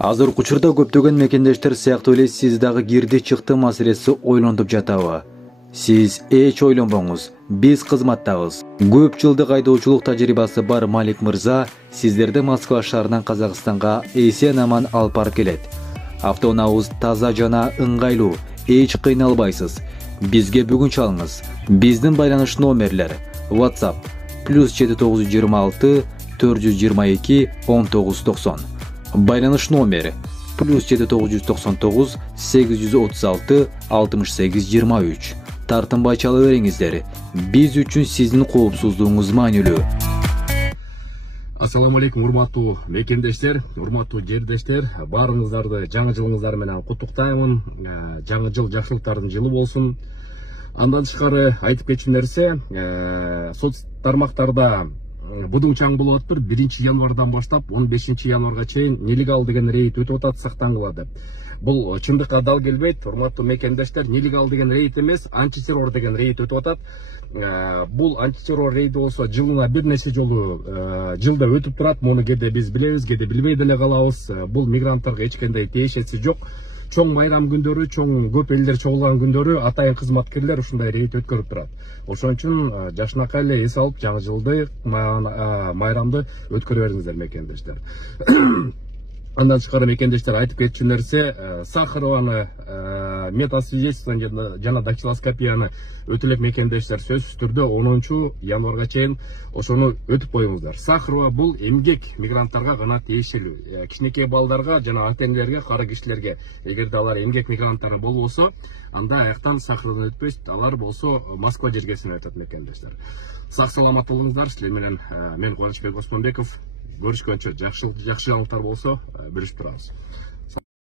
Азыркы учурда көптөгөн мекендештер сыяктуу эле сиз дагы кирди чыкты маселеси ойлонуп жатабы? Сиз эч ойлонбоңуз, биз кызматтабыз. Көп жылдык айдоочулук тажрыйбасы бар Малик мырза сиздерди Москва шаарынан Казакстанга эсен-аман алып барып келет. Автоунаабыз таза жана ыңгайлуу, эч кыйналбайсыз. Бизге бүгүн чалыңыз. Биздин байланыш номерлер: WhatsApp +7926 422 1990. Байланыш номери +7999 836 6823. Тартынбай чала бериңиздер. Биз үчүн сиздин коопсуздугуңуз маанилүү. Ассаламу алейкум, урматтуу мекендештер, урматтуу жердештер. Баарыңыздарды жаңы жылыңыздар менен куттуктаймын. Жаңы жыл жакшылыктардын жылы болсун. Андан тышкары айтып кетчү нерсе, соц тармактарда будуң чаң болуп атыптыр. 1 январдан баштап 15 январга чейин нелегал деген рейд өтүп атат, сактангыла. Бул чындыкка дал келбейт, урматтуу мекендештер. Нелегал деген рейд эмес, антитеррор деген рейд өтүп атат. Бул антитеррор рейди болсо жылына бир нече жолу жылда өтүп турат. Муну кээде биз билебиз, кээде билбей деле калабыз. Бул мигранттарга эч кандай тиешеси жок. Чоң майрам күндөрү, чоң көп элдер чогулган күндөрү атайын кызматкерлер ушундай рейд өткөрүп турат. Ошон үчүн жашынакай эле эс алып, жаңы жылды майрамды өткөрө бериңиздер мекендештер. Андан тышкары мекендештер айтып кетчү нерсе, Сахарованы метасвидетельство жана дактилоскопияны өтө элек мекендештер сөзсүз түрдө 10 январга чейин ошону өтүп коюңуздар. Сахарова бул эмгек мигранттарга гана тиешелүү. Кичинекей балдарга жана ата-энелерге, кара кишилерге, эгерде алар эмгек мигранттары болбосо, анда аяктан Сахаровдон өтпөйт, алар болсо Москва жергесине өтөт мекендештер. Сак саламат болуңуздар. Силер менен мен Кубанычбек Оспонбеков. Görüşкөнчө жакшы жаңылыктар болсо, бөлүшүп турабыз.